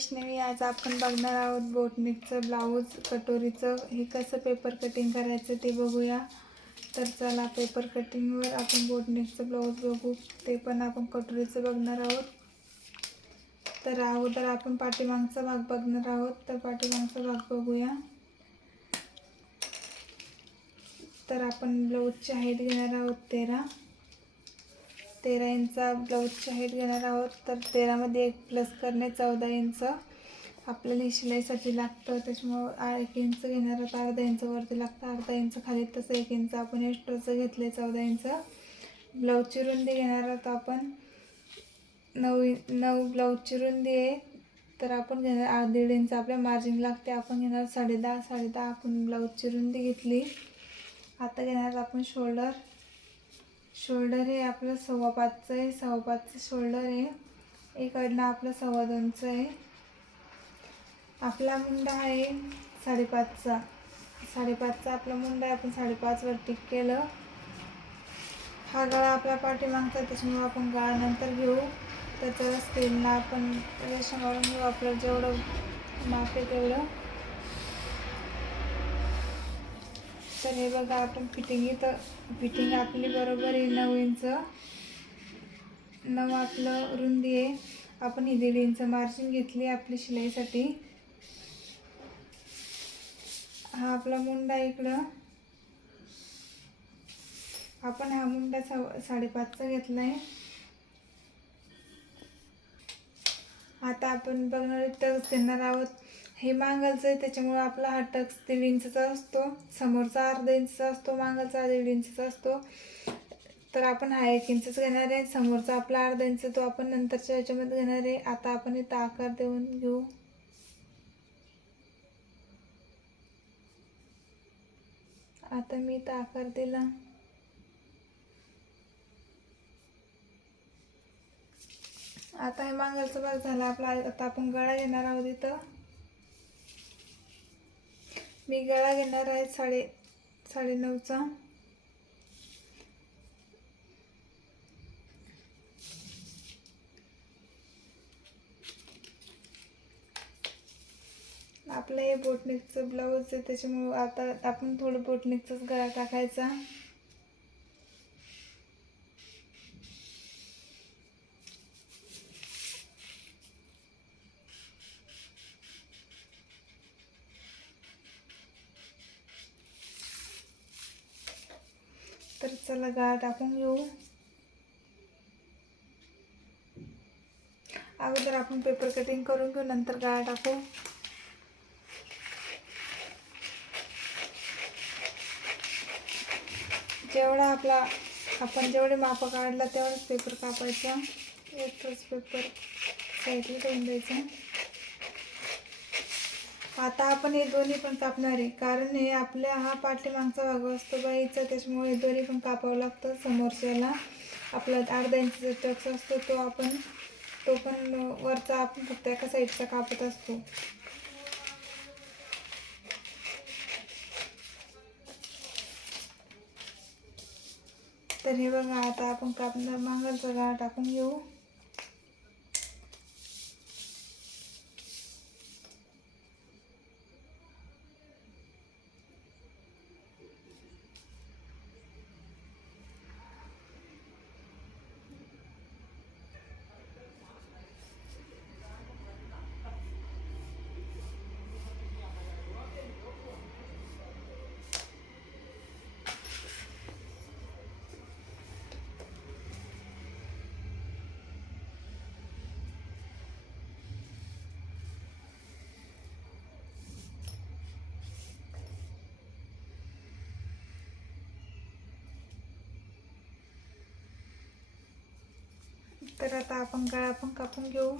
वैष्णवी. आज आपण बघणार आहोत बोटनेकचं ब्लाऊज कटोरीचं हे कसं पेपर कटिंग करायचं ते बघूया. तर चला पेपर कटिंगवर आपण बोटनेकचं ब्लाऊज बघू, ते पण आपण कटोरीचं बघणार आहोत. तर अगोदर आपण पाठीमागचा भाग बघणार आहोत. तर पाठीमागचा भाग बघूया. तर आपण ब्लाऊजची हाईट घेणार आहोत 13 इंचा ब्लाऊजची हाईट घेणार आहोत. तर 13मध्ये 1 प्लस करणे 14 इंच आपल्याला ही शिलाईसाठी लागतं. त्याच्यामुळं 1 इंच घेणार आहोत. अर्धा इंच वरती लागतं, अर्धा इंच खाली, तसं 1 इंच आपण एक्स्ट्राचं घेतलं आहे 14 इंच. ब्लाऊजची रुंदी घेणार आहोत आपण 9 ब्लाऊजची रुंदी आहे. तर आपण घेणार 1.5 इंच आपल्या मार्जिन लागते. आपण घेणार 10.5 आपण ब्लाऊजची रुंदी घेतली. आता घेणार आपण शोल्डर हे आपलं 5.25 आहे. 5.25 शोल्डर आहे. इकडनं आपलं 2.25 आहे. आपला मुंडा आहे 5.5चा. आपला मुंडा आहे. आपण 5.5 वर टिक केलं. हा गळा आपल्या पाठीमागचा, त्याच्यामुळे आपण गळा नंतर घेऊ. तर त्याला स्केलला आपण रेषा मारून घेऊ. आपलं जेवढं माप आहे तेवढं. तर हे बघा, आपण फिटिंग आपली बरोबर आहे 9 इंच. 9 आपलं रुंदी आहे. आपण ही 1.5 इंच मार्जिन घेतली आपली शिलाईसाठी. हा आपला मुंडा इकडं आपण हा मुंडा 5.5चा घेतला आहे. आता आपण बघणार टक्स देणार आहोत. हे मांगलचं आहे, त्याच्यामुळे आपला हा टक्स 1.5 इंचचा असतो. समोरचा अर्धा इंचचा असतो, मांगलचा 1.5 इंचचा असतो. तर आपण हा 1 इंचच घेणार आहे. समोरचा आपला अर्धा इंच तो आपण नंतरच्या ह्याच्यामध्ये घेणार आहे. आता आपण इथं आकार देऊन घेऊ. आता मी इथं आकार दिला. आता हे मांगलचा भाग झाला आपला. आता आपण गळा घेणार आहोत. इथं मी गळा घेणार आहे 9.5चा. आपलं हे बोटनेकचं ब्लाऊज आहे, त्याच्यामुळं आता आपण थोडं बोटनेकचाच गळा टाकायचा. तर चला गळा टाकून घेऊ. अगोदर आपण पेपर कटिंग करून घेऊ, नंतर गळा टाकू. आपण जेवढे माप काढला तेवढाच पेपर कापायचा. एकच पेपर साईडला ठेवून द्यायचा. आता आपण हे दोन्ही पण कापणार आहे, कारण हे आपल्या हा पाठीमागचा भाग असतो बाईचा, त्याच्यामुळे हे दोन्ही पण कापावं लागतं. समोरच्याला आपला अर्धा इंचचा टक्स असतो, तो पण वरचा आपण फक्त एका साईडचा कापत असतो. तर हे बघा, आता आपण कापणार मांगलचा गळा टाकून घेऊ. तर आता आपण गळा पण कापून घेऊ.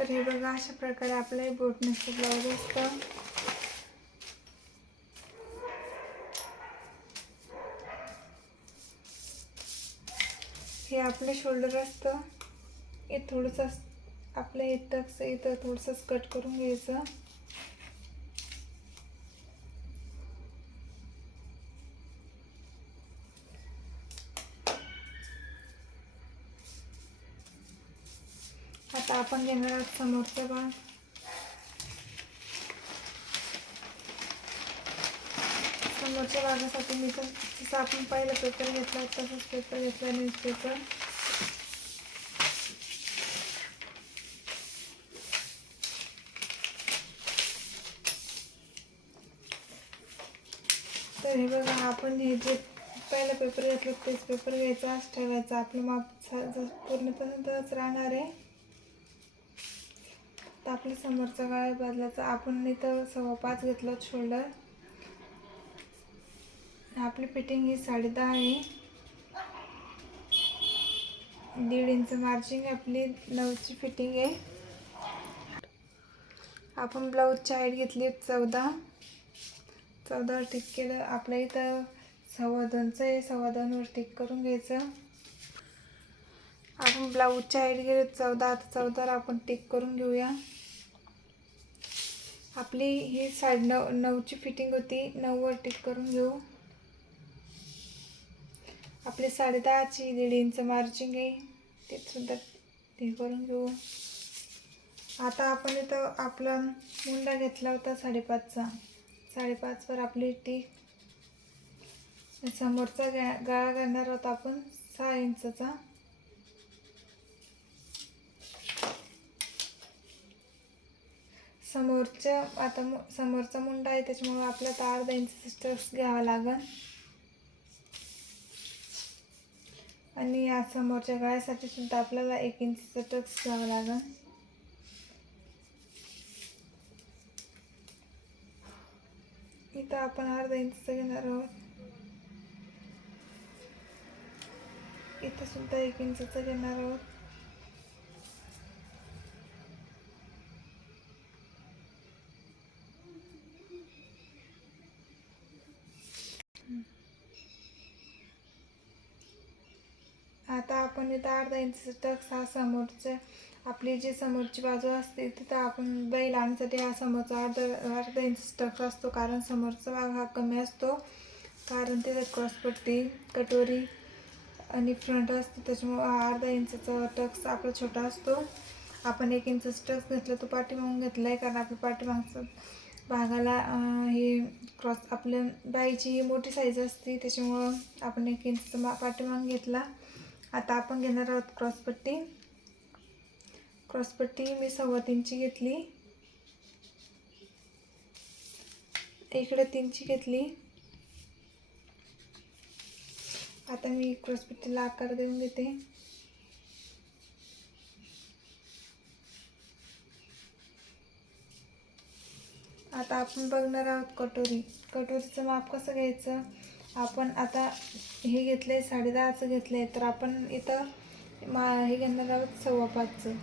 तर हे बघा, अशा प्रकारे आपलं हे बोटनेकचं ब्लाऊज असतं. हे आपलं शोल्डर असतं. हे थोडंसं आपलं इथं थोडंसं कट करून घ्यायचं. आता आपण घेणार आहोत समोरचा भाग. समोरच्या भागासाठी मी तर जसं आपण पहिला पेपर घेतला तसंच पेपर घेतला, न्यूजपेपर. तर हे बघा, आपण हे जे पहिला पेपर घेतला तेच पेपर घ्यायचा, ठेवायचा. आपलं माप पूर्ण तसंच राहणार आहे. तर आपल्या समोरचा गळा बदलायचा. आपण इथं 5.25 घेतलं शोल्डर. आपली फिटिंग ही 10.5 आहे. 1.5 इंच मार्जिंग आपली 9ची फिटिंग आहे. आपण ब्लाऊजची हाईट घेतली 14 टिक केलं. आपल्या इथं 2.25 आहे, 2.25वर टिक करून घ्यायचं. आपण ब्लाऊजची हाईट गेली 14, आता 14वर आपण टिक करून घेऊया. आपली ही 9.5ची फिटिंग होती, 9वर टिक करून घेऊ. आपली 10.5ची 1.5 इंच मार्जिंग आहे, ते सुद्धा हे करून घेऊ. आता आपण इथं आपला मुंडा घेतला होता 5.5चा. 5.5वर आपली टिक. समोरचा गळा घालणार आहोत आपण 6 इंचचा. समोरचा मुंडा आहे, त्याच्यामुळे आपल्याला 1/2 इंच स्टक्स घ्यावा लागेल. आणि या समोरच्या गळ्यासाठी सुद्धा आपल्याला 1 इंच स्टक्स घ्यावा लागेल. इथं आपण 1/2 इंचचं घेणार आहोत. इथं सुद्धा 1 इंचचं घेणार आहोत. आता आपण इथं 1/2 इंच टक्स हा समोरच्या आपली जी समोरची बाजू असते तिथं आपण बाई लावण्यासाठी हा समोरचा अर्धा इंच टक्स असतो. कारण समोरचा भाग हा कमी असतो, कारण तिथं क्रॉसपट्टी, कटोरी आणि फ्रंट असते, त्याच्यामुळे हा 1/2 इंचचा टक्स आपला छोटा असतो. आपण 1 इंच टक्स घेतला, तो पाठीमागून घेतला आहे, कारण आपल्या पाठीमागचं भागाला हे आपल्या बाईची ही मोठी साईज असते, त्याच्यामुळं आपण 1 इंचचा पाठीमाग घेतला. आता आपण घेणार आहोत क्रॉसपट्टी. मी 3.25 घेतली, इकडे 3ची घेतली. आता मी क्रॉसपट्टीला आकार देऊन घेते. आता आपण बघणार आहोत कटोरीचं माप कसं घ्यायचं. आपण आता हे घेतले 10.5चं घेतले, तर आपण इथं हे घेणार आहोत 5.25चं.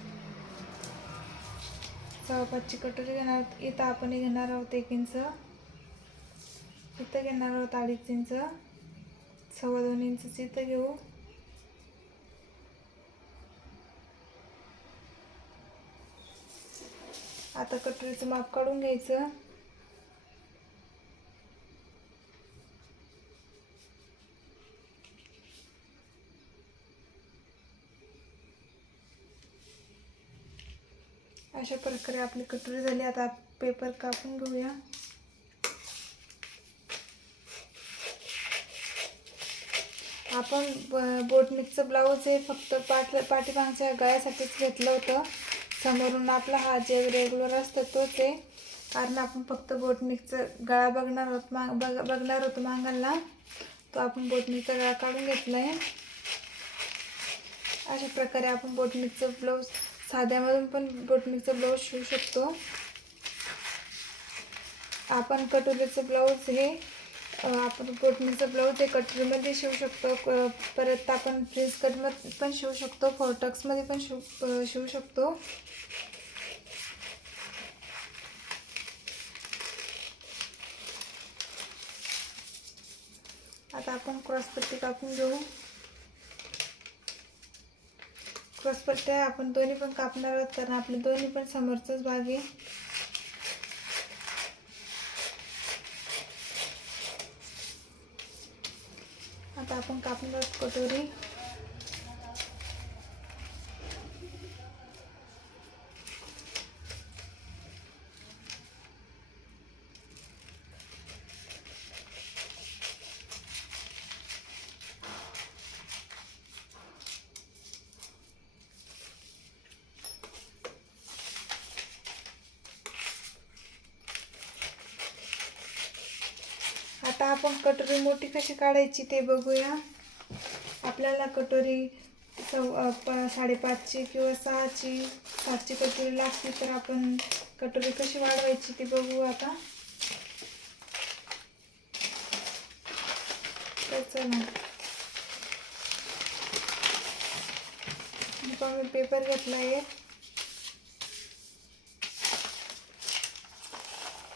5.25ची कटोरी घेणार आहोत. इथं आपण हे घेणार आहोत 1 इंच. इथं घेणार आहोत 2.5 इंच. 2.25 इंचची इथं घेऊ. आता कटोरीचं माप काढून घ्यायचं. अशा प्रकारे आपली कटोरी झाली. आता पेपर कापून घेऊया. आपण बोटनेकचं ब्लाऊज हे फक्त पाठीमागच्या गळ्यासाठीच घेतलं होतं. समोरून आपला हा जे रेग्युलर असतं तोच आहे, कारण आपण फक्त बोटनेकचं गळा बघणार होतो मागायला, तो आपण बोटनेकचा गळा काढून घेतला आहे. अशा प्रकारे आपण बोटनेकचं ब्लाऊज साध्यामधून पण बोटनेकचं ब्लाऊज शिवू शकतो. आपण कटोरीचं ब्लाऊज हे बोटनेकचं ब्लाऊज हे कटोरीमध्ये शिवू शकतो. परत आपण फ्रिन्स कटमध्ये पण शिवू शकतो, फोरटक्समध्ये पण शिवू शकतो. आता आपण क्रॉसपट्टी कापून घेऊ. क्रॉसपट्ट्या आपण दोन्ही पण कापणार आहोत कारण आपले दोन्ही पण समोरचाच भाग आहे. आता आपण कापणार आहोत कटोरी. आता आपण कटोरी मोठी कशी काढायची ते बघूया. आपल्याला कटोरी 5.5ची किंवा 6ची 7ची कटोरी लागते, तर आपण कटोरी कशी वाढवायची ते बघू आता. तर चला, मी पेपर घेतला आहे,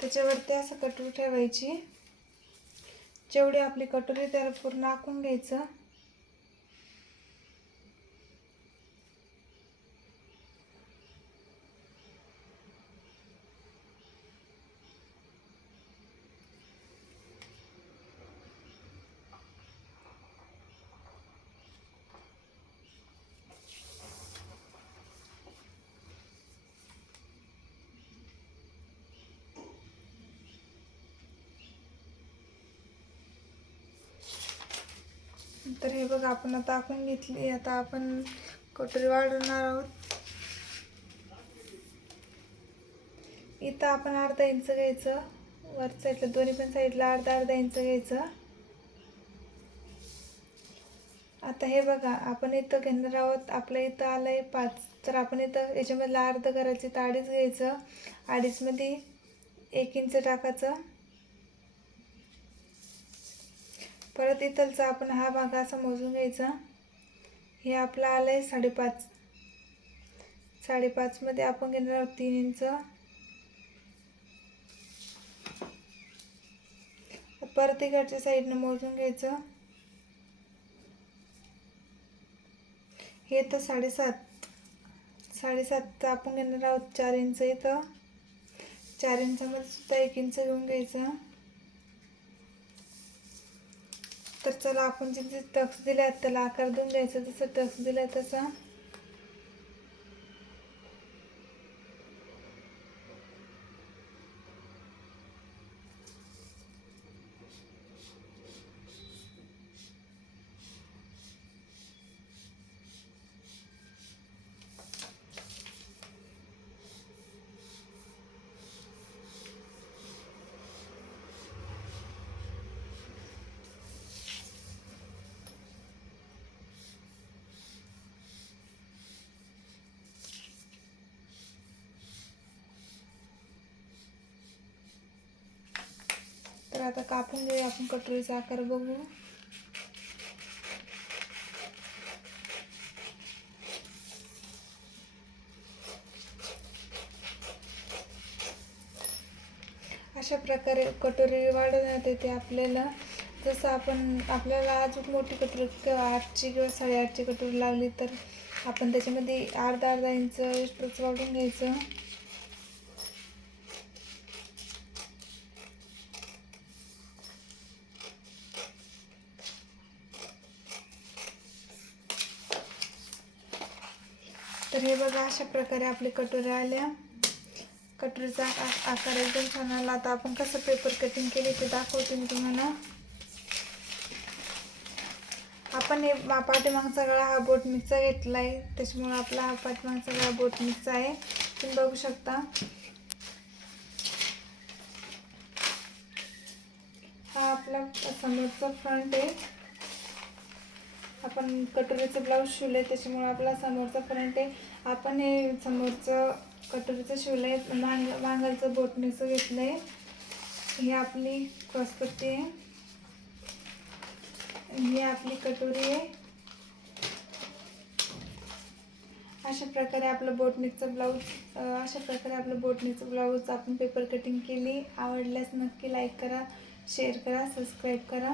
त्याच्यावरती असं कटोरी ठेवायची. जेवढी आपली कटोरी त्याला पूर्ण आखून घ्यायचं. तर हे बघा, आपण आता आखून घेतली. आता आपण कटोरी वाढवणार आहोत. इथं आपण अर्धा इंच घ्यायचं, वर साईडला दोन्ही पण साईडला अर्धा इंच घ्यायचं. आता हे बघा, आपण इथं घेणार आहोत, आपल्या इथं आलं आहे 5, तर आपण इथं याच्यामधलं अर्ध करायचं, तर 2.5 घ्यायचं. 2.5 मध्ये 1 इंच टाकायचं. परत इथलचा आपण हा भाग असा मोजून घ्यायचा. हे आपलं आलं आहे 5.5. 5.5 मध्ये आपण घेणार आहोत 3 इंच. परत इकडच्या साईडनं मोजून घ्यायचं. हे तर 7.5 आपण घेणार आहोत 4 इंच. इथं 4 इंचामध्ये सुद्धा 1 इंच घेऊन घ्यायचं. तर चला, आपण जिथे टक्स दिले आहेत त्याला आकार देऊन द्यायचा. जसं टक्स दिला तसा. तर आता कापून घेऊया आपण कटोरीचा आकार बघू. अशा प्रकारे कटोरी वाढवण्यात येते आपल्याला. जसं आपल्याला अजून मोठी कटोरी 8ची किंवा 8.5ची कटोरी लागली तर आपण त्याच्यामध्ये अर्धा इंच एक्स्ट्राच वाढवून घ्यायचं. तर हे बघा, अशा प्रकारे आपली कटोरी आल्या. कटोरीचा आकार एकदम छान आला. आता आपण कसं पेपर कटिंग केले ते दाखवते मी तुम्हाला. आपण हे पाठीमागचा गळा हा बोटनिकचा घेतला आहे, त्याच्यामुळे आपला हा पाठीमागचा गळा बोटनिकचा आहे. तुम्ही बघू शकता. हा आपला समोरचा फ्रंट आहे. आपण कटोरीचं ब्लाऊज शिवलंय त्याच्यामुळे आपला समोरचा फ्रंट आहे. आपण हे समोरचं कटोरीचं शिवलंय, मांगलचं बोटनिकचं घेतलंय. ही आपली क्रॉसपट्टी आहे, ही आपली कटोरी आहे. अशा प्रकारे आपलं बोटनिकचं ब्लाऊज आपण पेपर कटिंग केली. आवडल्यास नक्की लाईक करा, शेअर करा, सबस्क्राईब करा.